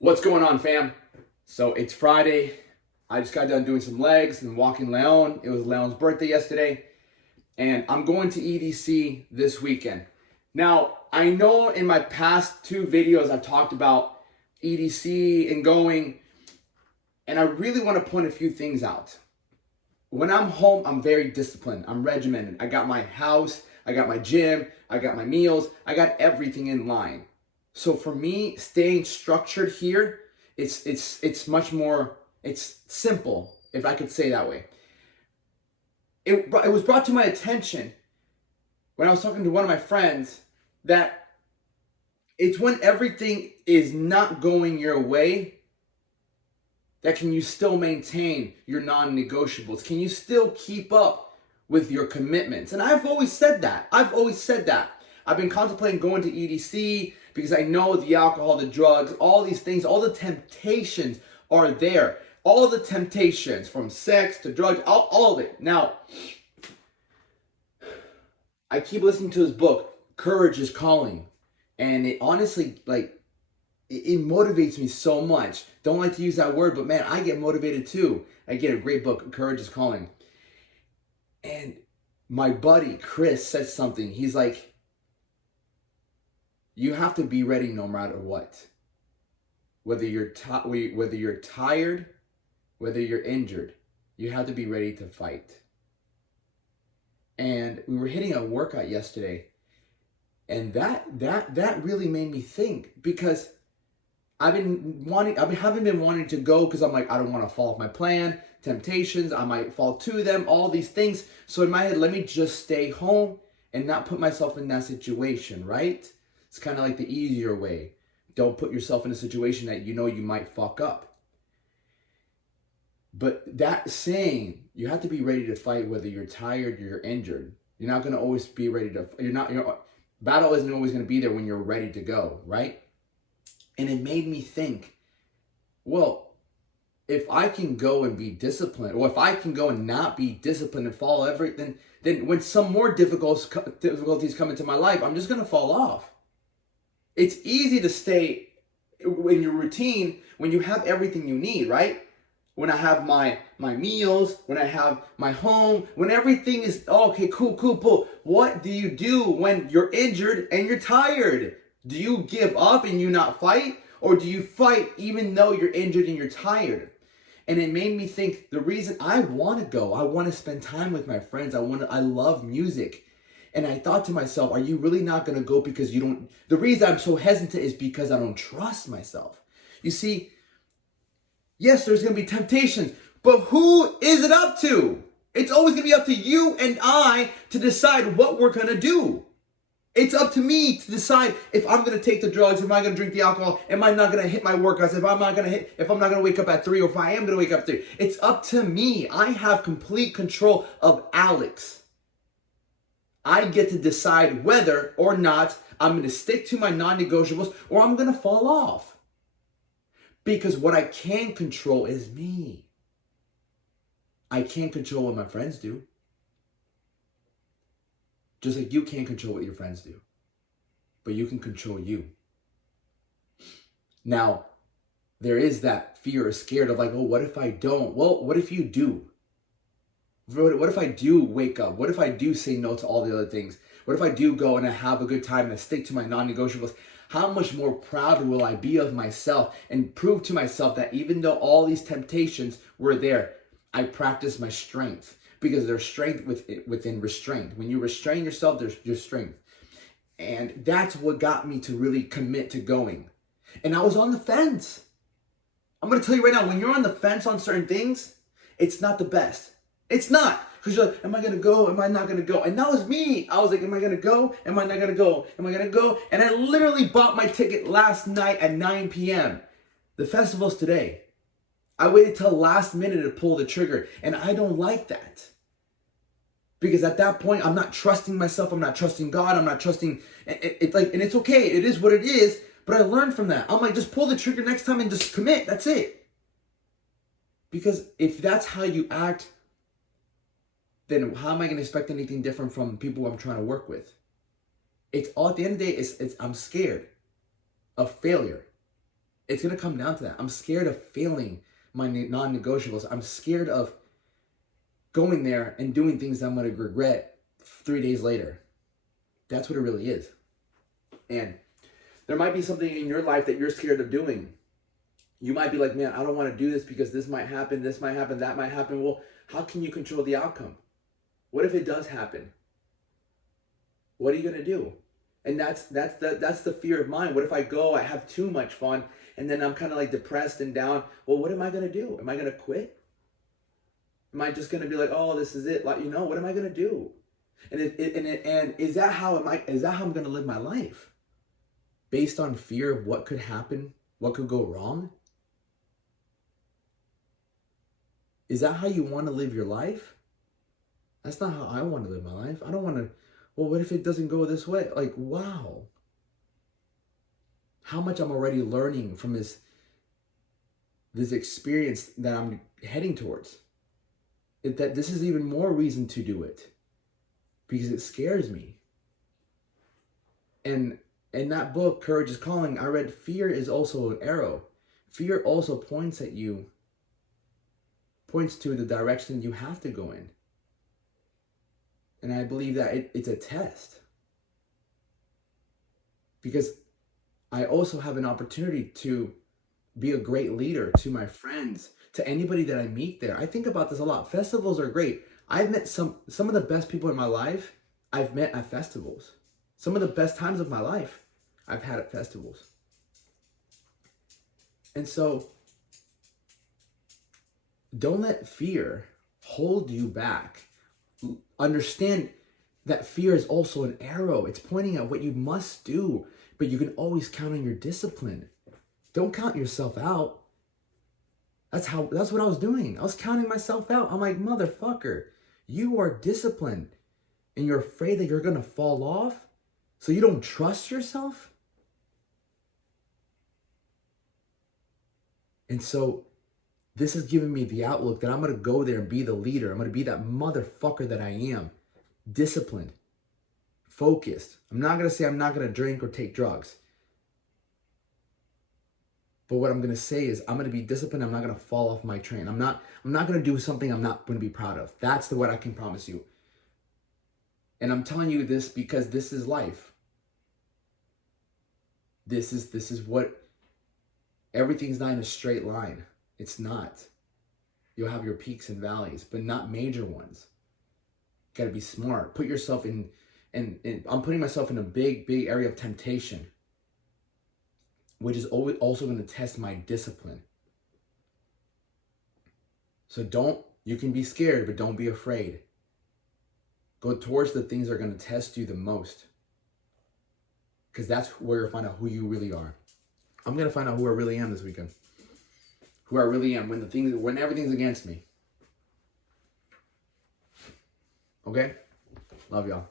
What's going on, fam? So it's Friday. I just got done doing some legs and walking Leon. It was Leon's birthday yesterday. And I'm going to EDC this weekend. Now, I know in my past two videos I've talked about EDC and going, and I really want to point a few things out. When I'm home, I'm very disciplined. I'm regimented. I got my house, I got my gym, I got my meals, I got everything in line. So for me, staying structured here, it's much more, it's simple, if I could say that way. It was brought to my attention when I was talking to one of my friends that it's when everything is not going your way that can you still maintain your non-negotiables? Can you still keep up with your commitments? And I've always said that. I've been contemplating going to EDC because I know the alcohol, the drugs, all these things, all the temptations are there. All the temptations from sex to drugs, all of it. Now, I keep listening to his book, Courage is Calling. And it honestly, it motivates me so much. Don't like to use that word, but man, I get motivated too. I get a great book, Courage is Calling. And my buddy, Chris, said something. He's like, you have to be ready no matter what. Whether you're tired, whether you're injured, you have to be ready to fight. And we were hitting a workout yesterday, and that really made me think, because I haven't been wanting to go because I'm like, I don't want to fall off my plan, temptations, I might fall to them, all these things. So in my head, let me just stay home and not put myself in that situation, right? It's kind of like the easier way. Don't put yourself in a situation that you know you might fuck up. But that saying, you have to be ready to fight whether you're tired or you're injured. You're not going to always be ready to, battle isn't always going to be there when you're ready to go, right? And it made me think, well, if I can go and be disciplined, or if I can go and not be disciplined and follow everything, then when some more difficulties come into my life, I'm just going to fall off. It's easy to stay in your routine when you have everything you need, right? When I have my meals, when I have my home, when everything is, okay, cool. What do you do when you're injured and you're tired? Do you give up and you not fight? Or do you fight even though you're injured and you're tired? And it made me think, the reason I want to go, I want to spend time with my friends. I love music. And I thought to myself, are you really not going to go because you don't? The reason I'm so hesitant is because I don't trust myself. You see, yes, there's going to be temptations, but who is it up to? It's always going to be up to you and I to decide what we're going to do. It's up to me to decide if I'm going to take the drugs, if I'm going to drink the alcohol, am I not going to hit my workouts, if I'm not going to wake up at 3, or if I am going to wake up at 3. It's up to me. I have complete control of Alex. I get to decide whether or not I'm going to stick to my non-negotiables or I'm going to fall off. Because what I can control is me. I can't control what my friends do. Just like you can't control what your friends do. But you can control you. Now, there is that fear or scared of like, oh, what if I don't? Well, what if you do? What if I do wake up? What if I do say no to all the other things? What if I do go and I have a good time and I stick to my non-negotiables? How much more proud will I be of myself and prove to myself that even though all these temptations were there, I practice my strength, because there's strength within restraint. When you restrain yourself, there's your strength. And that's what got me to really commit to going. And I was on the fence. I'm going to tell you right now, when you're on the fence on certain things, it's not the best. It's not. Because you're like, am I going to go? Am I not going to go? And that was me. I was like, am I going to go? Am I not going to go? Am I going to go? And I literally bought my ticket last night at 9 p.m. The festival's today. I waited till last minute to pull the trigger. And I don't like that. Because at that point, I'm not trusting myself. I'm not trusting God. I'm not trusting. And it's okay. It is what it is. But I learned from that. I'm like, just pull the trigger next time and just commit. That's it. Because if that's how you act, then how am I going to expect anything different from people I'm trying to work with? It's all, at the end of the day, I'm scared of failure. It's going to come down to that. I'm scared of failing my non-negotiables. I'm scared of going there and doing things I'm going to regret 3 days later. That's what it really is. And there might be something in your life that you're scared of doing. You might be like, man, I don't want to do this because this might happen, that might happen. Well, how can you control the outcome? What if it does happen? What are you going to do? And that's the fear of mine. What if I go, I have too much fun, and then I'm kind of like depressed and down? Well, what am I going to do? Am I going to quit? Am I just going to be like, oh, this is it? Like, what am I going to do? And is that how I'm going to live my life? Based on fear of what could happen, what could go wrong? Is that how you want to live your life? That's not how I want to live my life. I don't want to, well, what if it doesn't go this way? Like, wow. How much I'm already learning from this experience that I'm heading towards. That this is even more reason to do it. Because it scares me. And in that book, Courage is Calling, I read fear is also an arrow. Fear also points at you, points to the direction you have to go in. And I believe that it's a test. Because I also have an opportunity to be a great leader to my friends, to anybody that I meet there. I think about this a lot. Festivals are great. I've met some of the best people in my life I've met at festivals. Some of the best times of my life I've had at festivals. And so, don't let fear hold you back. Understand that fear is also an arrow. It's pointing at what you must do, but you can always count on your discipline. Don't count yourself out. That's what I was doing. I was counting myself out. I'm like, motherfucker, you are disciplined and you're afraid that you're going to fall off, so you don't trust yourself. And so this has given me the outlook that I'm going to go there and be the leader. I'm going to be that motherfucker that I am. Disciplined. Focused. I'm not going to say I'm not going to drink or take drugs. But what I'm going to say is I'm going to be disciplined. I'm not going to fall off my train. I'm not going to do something I'm not going to be proud of. That's what I can promise you. And I'm telling you this because this is life. This is what, everything's not in a straight line. It's not. You'll have your peaks and valleys, but not major ones. You gotta be smart. Put yourself in, and I'm putting myself in a big area of temptation, which is also going to test my discipline. So you can be scared, but don't be afraid. Go towards the things that are going to test you the most. Because that's where you'll find out who you really are. I'm going to find out who I really am this weekend. Who I really am when everything's against me. Okay? Love y'all.